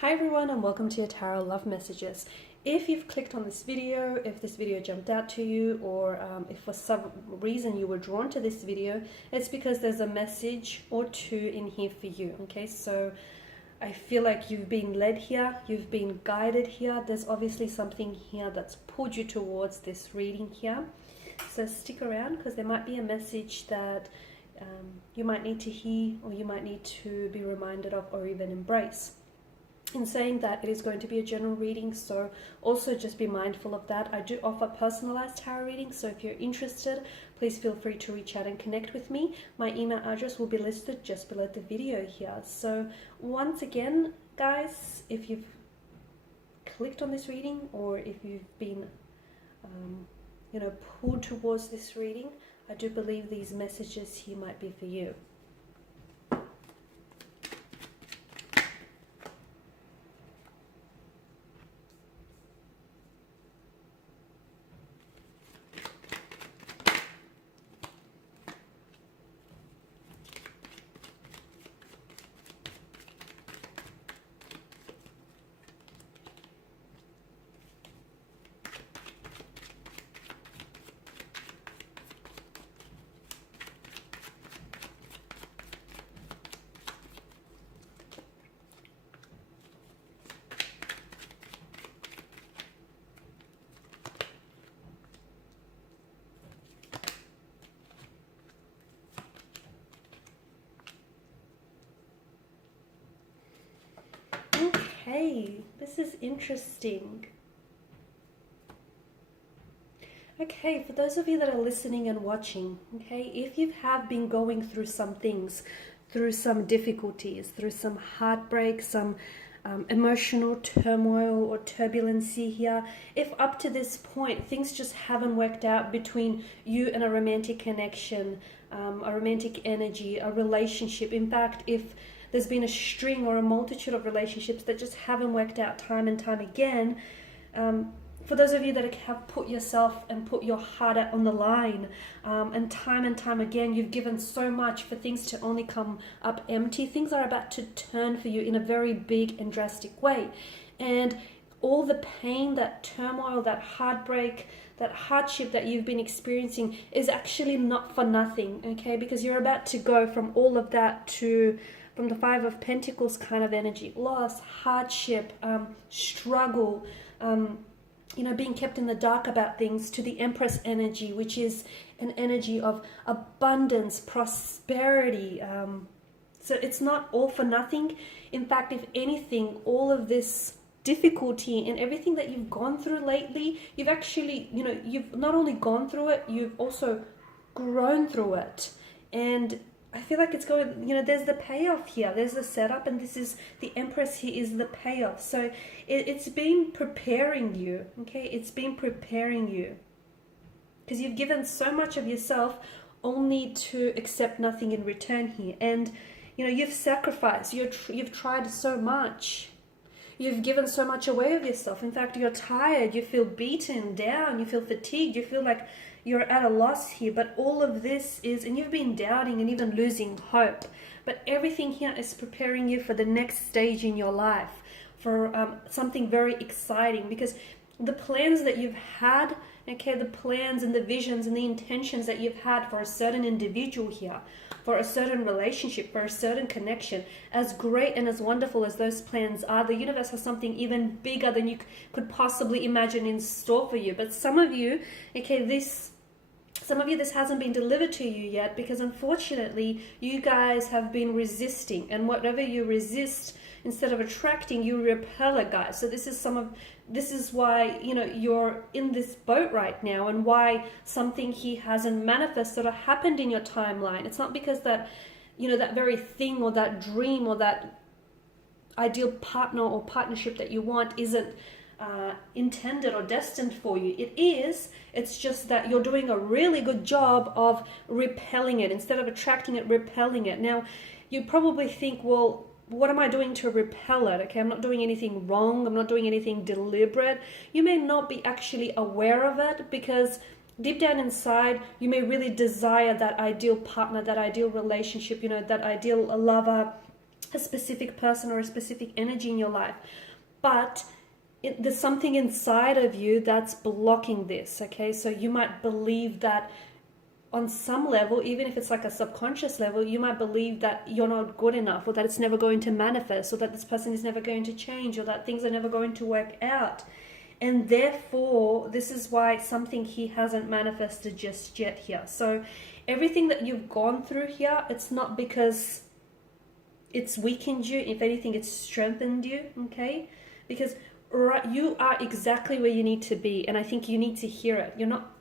Hi everyone and welcome to your Tarot Love Messages. If you've clicked on this video, if this video jumped out to you, or if for some reason you were drawn to this video, it's because there's a message or two in here for you, okay? So I feel like you've been led here, you've been guided here. There's obviously something here that's pulled you towards this reading here. So stick around because there might be a message that you might need to hear, or you might need to be reminded of, or even embrace. In saying that, it is going to be a general reading, so also just be mindful of that. I do offer personalized tarot readings, so if you're interested, please feel free to reach out and connect with me. My email address will be listed just below the video here. So once again, guys, if you've clicked on this reading, or if you've been pulled towards this reading, I do believe these messages here might be for you. Okay, this is interesting. Okay, for those of you that are listening and watching, okay, if you have been going through some things, through some difficulties, through some heartbreak, some emotional turmoil or turbulency here, if up to this point things just haven't worked out between you and a romantic connection, a romantic energy, a relationship, in fact, if there's been a string or a multitude of relationships that just haven't worked out time and time again, for those of you that have put yourself and put your heart out on the line, and time again, you've given so much for things to only come up empty, things are about to turn for you in a very big and drastic way. And all the pain, that turmoil, that heartbreak, that hardship that you've been experiencing is actually not for nothing, okay? Because you're about to go from all of that to, from the Five of Pentacles kind of energy, loss, hardship, struggle, being kept in the dark about things, to the Empress energy, which is an energy of abundance, prosperity. So it's not all for nothing. In fact, if anything, all of this difficulty and everything that you've gone through lately, you've actually, you've not only gone through it, you've also grown through it. And I feel like it's going, there's the payoff here. There's the setup, and this is the Empress here is the payoff. So it's been preparing you, okay? It's been preparing you. Because you've given so much of yourself only to accept nothing in return here. And, you've sacrificed. You've tried so much. You've given so much away of yourself. In fact, you're tired. You feel beaten down. You feel fatigued. You feel like you're at a loss here. But all of this is, and you've been doubting and even losing hope. But everything here is preparing you for the next stage in your life, for something very exciting. Because the plans that you've had, okay, the plans and the visions and the intentions that you've had for a certain individual here, for a certain relationship, for a certain connection, as great and as wonderful as those plans are, the universe has something even bigger than you could possibly imagine in store for you. But some of you, okay, this hasn't been delivered to you yet, because unfortunately you guys have been resisting, and whatever you resist, instead of attracting, you repel it, guys. So this is why you're in this boat right now, and why something here hasn't manifested or happened in your timeline. It's not because that that very thing or that dream or that ideal partner or partnership that you want isn't intended or destined for you. It is. It's just that you're doing a really good job of repelling it instead of attracting it, repelling it. Now, you probably think, well, what am I doing to repel it? Okay, I'm not doing anything wrong. I'm not doing anything deliberate. You may not be actually aware of it, because deep down inside, you may really desire that ideal partner, that ideal relationship, that ideal lover, a specific person or a specific energy in your life, but there's something inside of you that's blocking this, okay? So you might believe that on some level, even if it's like a subconscious level, you might believe that you're not good enough, or that it's never going to manifest, or that this person is never going to change, or that things are never going to work out. And therefore, this is why something he hasn't manifested just yet here. So everything that you've gone through here, it's not because it's weakened you. If anything, it's strengthened you, okay? Because you are exactly where you need to be, and I think you need to hear it. You're not,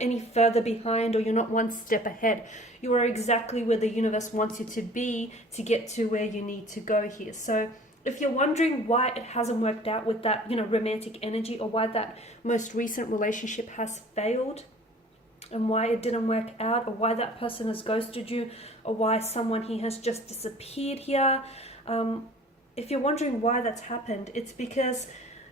any further behind, or you're not one step ahead. You are exactly where the universe wants you to be to get to where you need to go here. So if you're wondering why it hasn't worked out with that, romantic energy, or why that most recent relationship has failed, and why it didn't work out, or why that person has ghosted you, or why someone he has just disappeared here, if you're wondering why that's happened, it's because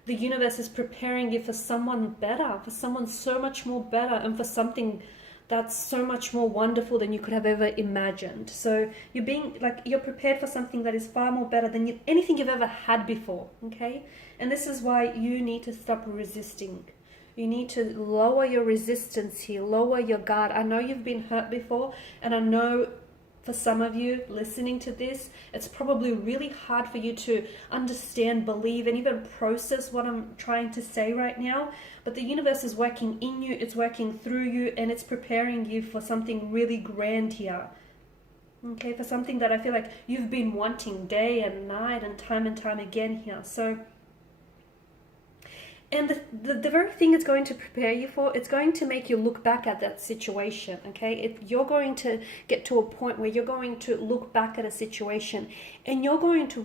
the universe is preparing you for someone better, for someone so much more better, and for something that's so much more wonderful than you could have ever imagined. So you're prepared for something that is far more better than anything you've ever had before, okay? And this is why you need to stop resisting. You need to lower your resistance here, lower your guard. I know you've been hurt before, and I know for some of you listening to this, it's probably really hard for you to understand, believe, and even process what I'm trying to say right now. But the universe is working in you, it's working through you, and it's preparing you for something really grand here. Okay, for something that I feel like you've been wanting day and night and time again here. So, and the very thing it's going to prepare you for, it's going to make you look back at that situation, okay? You're going to get to a point where you're going to look back at a situation, and you're going to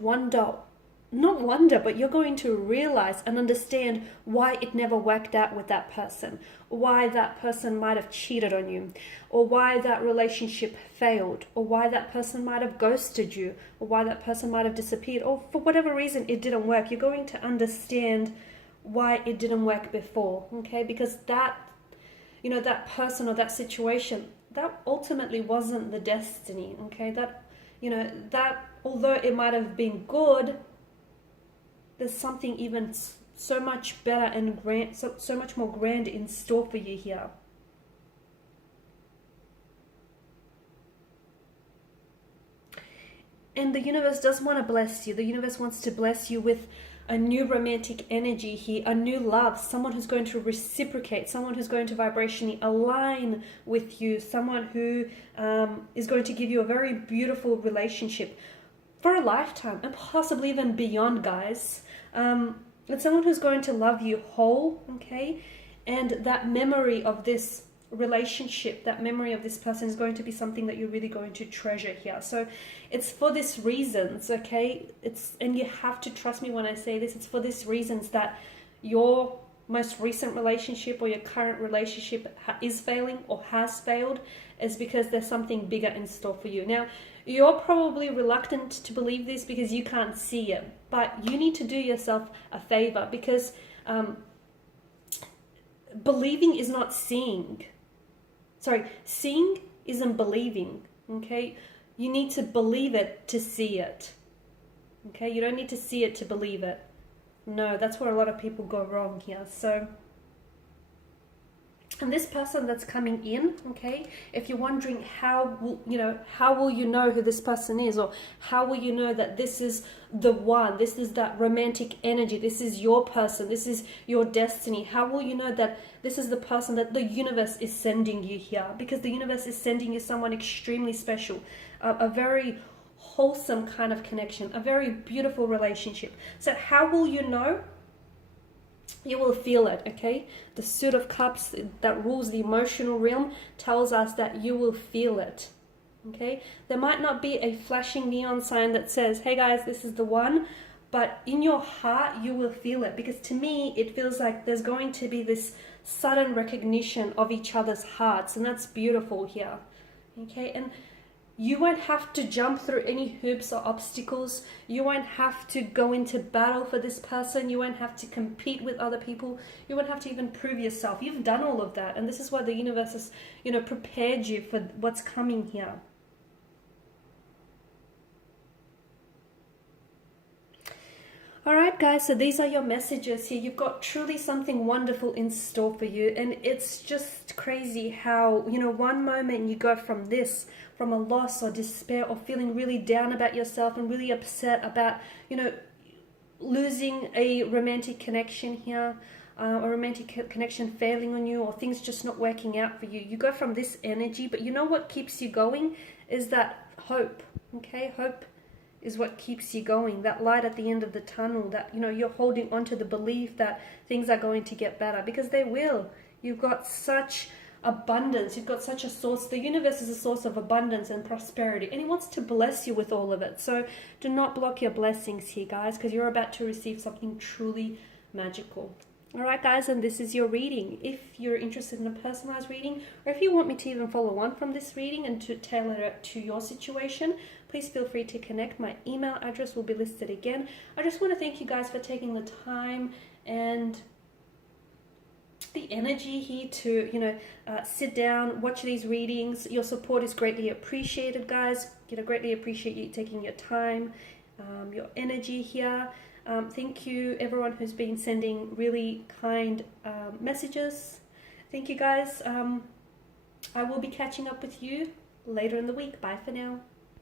but you're going to realize and understand why it never worked out with that person, why that person might have cheated on you, or why that relationship failed, or why that person might have ghosted you, or why that person might have disappeared, or for whatever reason it didn't work. You're going to understand why it didn't work before, okay? Because that person or that situation, that ultimately wasn't the destiny, okay? That although it might have been good, there's something even so much better and grand, so much more grand in store for you here. And the universe does want to bless you. The universe wants to bless you with a new romantic energy here, a new love, someone who's going to reciprocate, someone who's going to vibrationally align with you, someone who is going to give you a very beautiful relationship for a lifetime, and possibly even beyond, guys. It's someone who's going to love you whole, okay? And that memory of this relationship, that memory of this person is going to be something that you're really going to treasure here. So it's for these reasons, okay? And you have to trust me when I say this, it's for these reasons that your most recent relationship or your current relationship is failing or has failed, is because there's something bigger in store for you. Now, you're probably reluctant to believe this because you can't see it, but you need to do yourself a favor, because believing is not seeing. Sorry, seeing isn't believing, okay? You need to believe it to see it, okay? You don't need to see it to believe it. No, that's where a lot of people go wrong here. So, and this person that's coming in, okay, if you're wondering how will you know who this person is, or how will you know that this is the one, this is that romantic energy, this is your person, this is your destiny, how will you know that this is the person that the universe is sending you here? Because the universe is sending you someone extremely special, a very wholesome kind of connection, a very beautiful relationship. So how will you know? You will feel it, okay? The Suit of Cups that rules the emotional realm tells us that you will feel it, okay? There might not be a flashing neon sign that says, hey guys, this is the one, but in your heart, you will feel it. Because to me, it feels like there's going to be this sudden recognition of each other's hearts, and that's beautiful here, okay? And you won't have to jump through any hoops or obstacles. You won't have to go into battle for this person. You won't have to compete with other people. You won't have to even prove yourself. You've done all of that. And this is why the universe has, prepared you for what's coming here. All right, guys, so these are your messages here. You've got truly something wonderful in store for you. And it's just crazy how, you know, one moment you go from this, from a loss or despair or feeling really down about yourself and really upset about, you know, losing a romantic connection here, or romantic connection failing on you, or things just not working out for you. You go from this energy, but you know what keeps you going is that hope, okay? Hope is what keeps you going, that light at the end of the tunnel, that, you know, you're holding on to the belief that things are going to get better, because they will. You've got such abundance, you've got such a source. The universe is a source of abundance and prosperity, and it wants to bless you with all of it. So do not block your blessings here, guys, because you're about to receive something truly magical. All right, guys, and this is your reading. If you're interested in a personalized reading, or if you want me to even follow on from this reading and to tailor it to your situation, please feel free to connect. My email address will be listed again. I just want to thank you guys for taking the time and the energy here to, you know, sit down, watch these readings. Your support is greatly appreciated, guys. You know, greatly appreciate you taking your time, your energy here. Thank you, everyone who's been sending really kind messages. Thank you, guys. I will be catching up with you later in the week. Bye for now.